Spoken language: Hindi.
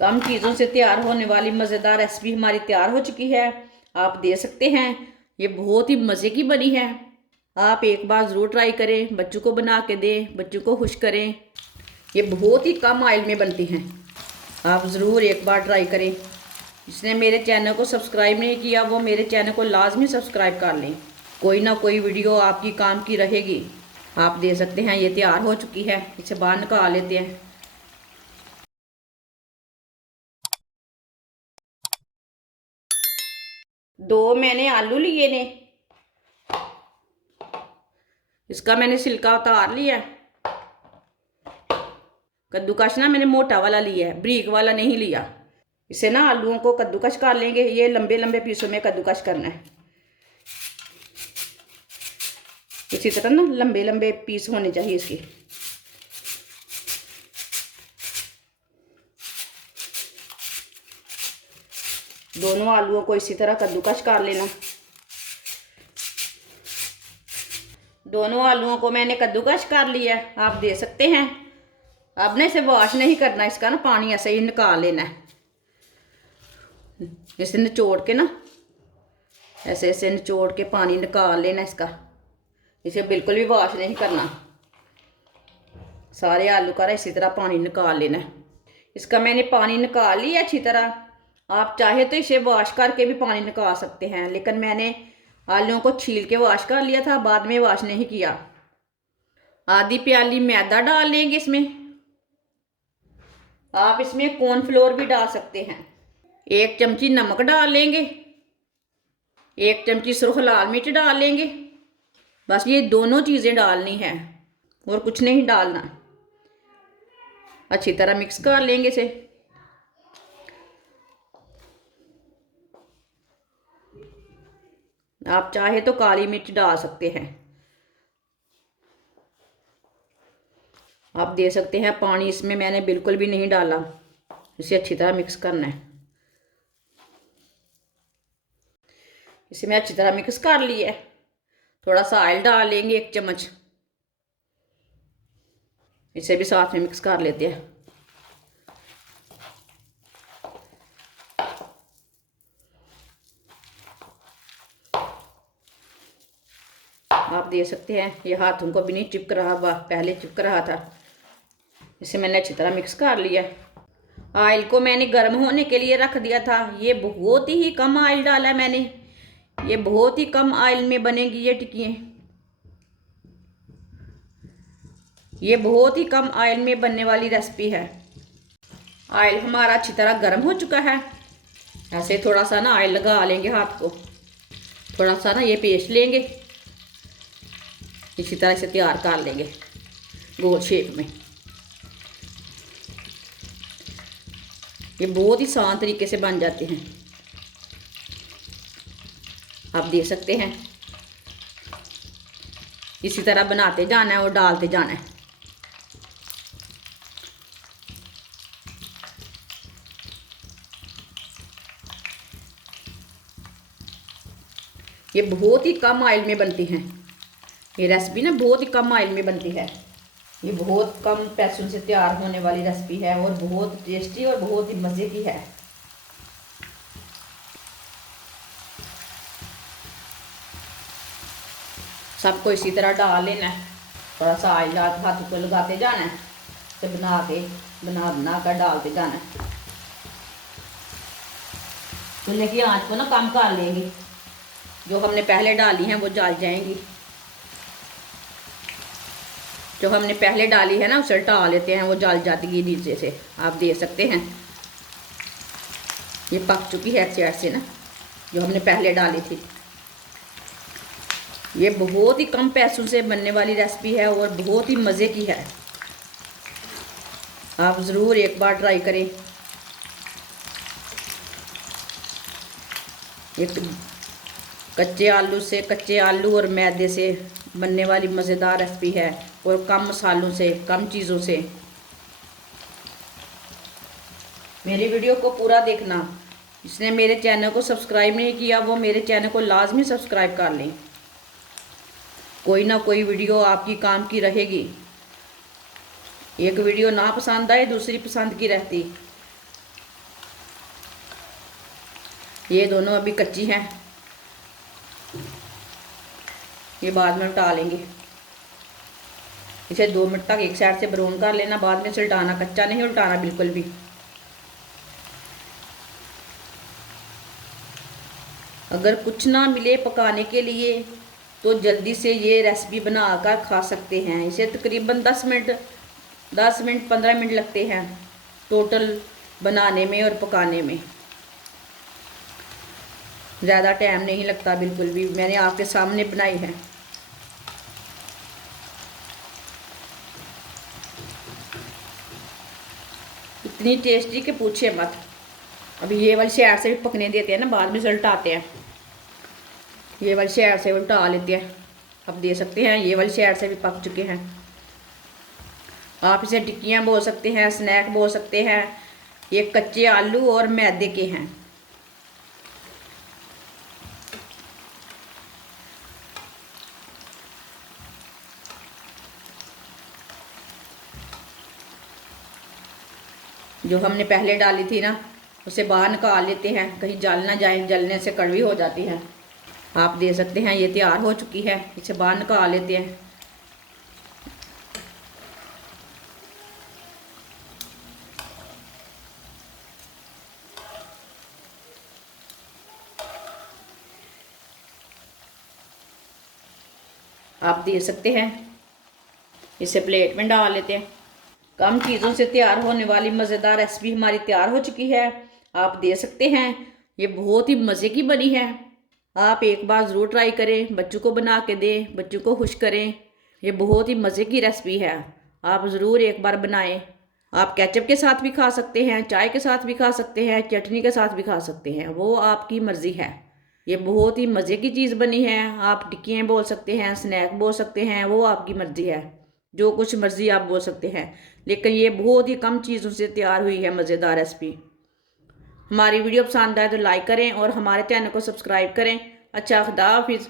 कम चीज़ों से तैयार होने वाली मज़ेदार रेसिपी हमारी तैयार हो चुकी है। आप दे सकते हैं। ये बहुत ही मज़े की बनी है। आप एक बार ज़रूर ट्राई करें, बच्चों को बना के दें, बच्चों को खुश करें। ये बहुत ही कम ऑयल में बनती हैं। आप ज़रूर एक बार ट्राई करें। जिसने मेरे चैनल को सब्सक्राइब नहीं किया वो मेरे चैनल को लाजमी सब्सक्राइब कर लें। कोई ना कोई वीडियो आपकी काम की रहेगी। आप दे सकते हैं। ये तैयार हो चुकी है। इसे बाहर निकाल लेते हैं। दो मैंने आलू लिए ने, इसका मैंने छिलका उतार लिया। कद्दूकश ना मैंने मोटा वाला लिया है, बारीक वाला नहीं लिया। इसे ना आलूओं को कद्दूकश कर लेंगे। ये लंबे लंबे पीसों में कद्दूकश करना है। इसी तरह ना लंबे लंबे पीस होने चाहिए इसके। दोनों आलूओं को इसी तरह कद्दूकश कर लेना। दोनों आलूओं को मैंने कद्दूकश कर लिया। आप दे सकते हैं। अब ना इसे वॉश नहीं करना, इसका ना पानी ऐसे ही निकाल लेना है। इसे निचोड़ के ना ऐसे ऐसे निचोड़ के पानी निकाल लेना इसका। इसे बिल्कुल भी वॉश नहीं करना। सारे आलू का इसी तरह पानी निकाल लेना है। इसका मैंने पानी निकाल लिया अच्छी तरह। आप चाहे तो इसे वॉश करके भी पानी निकाल सकते हैं, लेकिन मैंने आलूओं को छील के वॉश कर लिया था, बाद में वॉश नहीं किया। आधी प्याली मैदा डाल लेंगे इसमें। आप इसमें कॉर्नफ्लोर भी डाल सकते हैं। एक चमची नमक डाल लेंगे। एक चमची सुरख लाल मिर्च डाल लेंगे। बस ये दोनों चीज़ें डालनी है और कुछ नहीं डालना। अच्छी तरह मिक्स कर लेंगे इसे। आप चाहे तो काली मिर्च डाल सकते हैं। आप दे सकते हैं। पानी इसमें मैंने बिल्कुल भी नहीं डाला। इसे अच्छी तरह मिक्स करना है। इसे मैं अच्छी तरह मिक्स कर लिया है। थोड़ा सा ऑयल डाल लेंगे, एक चम्मच। इसे भी साथ में मिक्स कर लेते हैं। आप दे सकते हैं। ये हाथों को भी नहीं चिपक रहा, पहले चिपक रहा था। इसे मैंने अच्छी तरह मिक्स कर लिया। ऑयल को मैंने गर्म होने के लिए रख दिया था। ये बहुत ही कम ऑयल डाला है मैंने। ये बहुत ही कम ऑयल में बनेगी ये टिक्कियाँ। ये बहुत ही कम ऑयल में बनने वाली रेसिपी है। ऑयल हमारा अच्छी तरह गर्म हो चुका है। ऐसे थोड़ा सा ना ऑयल लगा लेंगे हाथ को। थोड़ा सा ना ये पेस्ट लेंगे। इसी तरह से तैयार कर लेंगे गोल शेप में। ये बहुत ही आसान तरीके से बन जाते हैं। आप दे सकते हैं। इसी तरह बनाते जाना है और डालते जाना है। ये बहुत ही कम ऑयल में बनती हैं। ये रेसिपी ना बहुत ही कम ऑयल में बनती है। ये बहुत कम पैसों से तैयार होने वाली रेसिपी है और बहुत टेस्टी और बहुत ही मज़े की है। सबको इसी तरह डाल लेना है। थोड़ा सा ऑयल हाथों को लगाते जाना है। तो बना कर डालते जाना है। चूल्हे की आंच को ना कम कर लेंगे। जो हमने पहले डाली हैं वो जल जाएंगी। जो हमने पहले डाली है ना उसे हटा लेते हैं, वो जल जाती है नीचे से। आप दे सकते हैं। ये पक चुकी है साइड से ना, जो हमने पहले डाली थी। ये बहुत ही कम पैसों से बनने वाली रेसिपी है और बहुत ही मज़े की है। आप ज़रूर एक बार ट्राई करें। एक कच्चे आलू और मैदे से बनने वाली मज़ेदार रेसिपी है और कम मसालों से, कम चीज़ों से। मेरी वीडियो को पूरा देखना। जिसने मेरे चैनल को सब्सक्राइब नहीं किया वो मेरे चैनल को लाजमी सब्सक्राइब कर लें। कोई ना कोई वीडियो आपकी काम की रहेगी। एक वीडियो ना पसंद आए दूसरी पसंद की रहती। ये दोनों अभी कच्ची हैं, ये बाद में उल्टा लेंगे। इसे 2 मिनट तक एक साइड से ब्राउन कर लेना, बाद में इसे उल्टाना, कच्चा नहीं उल्टाना बिल्कुल भी। अगर कुछ ना मिले पकाने के लिए तो जल्दी से ये रेसिपी बनाकर खा सकते हैं। इसे तकरीबन 10 मिनट 15 मिनट लगते हैं टोटल बनाने में और पकाने में, ज़्यादा टाइम नहीं लगता बिल्कुल भी। मैंने आपके सामने बनाई है। इतनी टेस्टी कि पूछे मत। अभी ये वाली साइड से भी पकने देते हैं ना, बाद में से उल्टाते हैं। ये वाली साइड से उल्टा लेते हैं। अब दे सकते हैं ये वाली साइड से भी पक चुके हैं। आप इसे टिक्कियाँ बोल सकते हैं, स्नैक बोल सकते हैं। ये कच्चे आलू और मैदे के हैं। जो हमने पहले डाली थी ना, उसे बाहर निकाल लेते हैं, कहीं जल ना जाए, जलने से कड़वी हो जाती है। आप दे सकते हैं ये तैयार हो चुकी है, इसे बाहर निकाल लेते हैं। आप दे सकते हैं, इसे प्लेट में डाल लेते हैं। कम चीज़ों से तैयार होने वाली मज़ेदार रेसिपी हमारी तैयार हो चुकी है। आप दे सकते हैं, ये बहुत ही मज़े की बनी है। आप एक बार ज़रूर ट्राई करें, बच्चों को बना के दें, बच्चों को खुश करें। ये बहुत ही मज़े की रेसिपी है, आप ज़रूर एक बार बनाएं। आप केचप के साथ भी खा सकते हैं, चाय के साथ भी खा सकते हैं, चटनी के साथ भी खा सकते हैं, वो आपकी मर्ज़ी है। ये बहुत ही मज़े की चीज़ बनी है। आप टिक्कियाँ बोल सकते हैं, स्नैक बोल सकते हैं, वो आपकी मर्ज़ी है। जो कुछ मर्ज़ी आप बोल सकते हैं, लेकिन ये बहुत ही कम चीज़ों से तैयार हुई है मज़ेदार रेसिपी। हमारी वीडियो पसंद आए तो लाइक करें और हमारे चैनल को सब्सक्राइब करें। अच्छा, खुदा हाफिज़।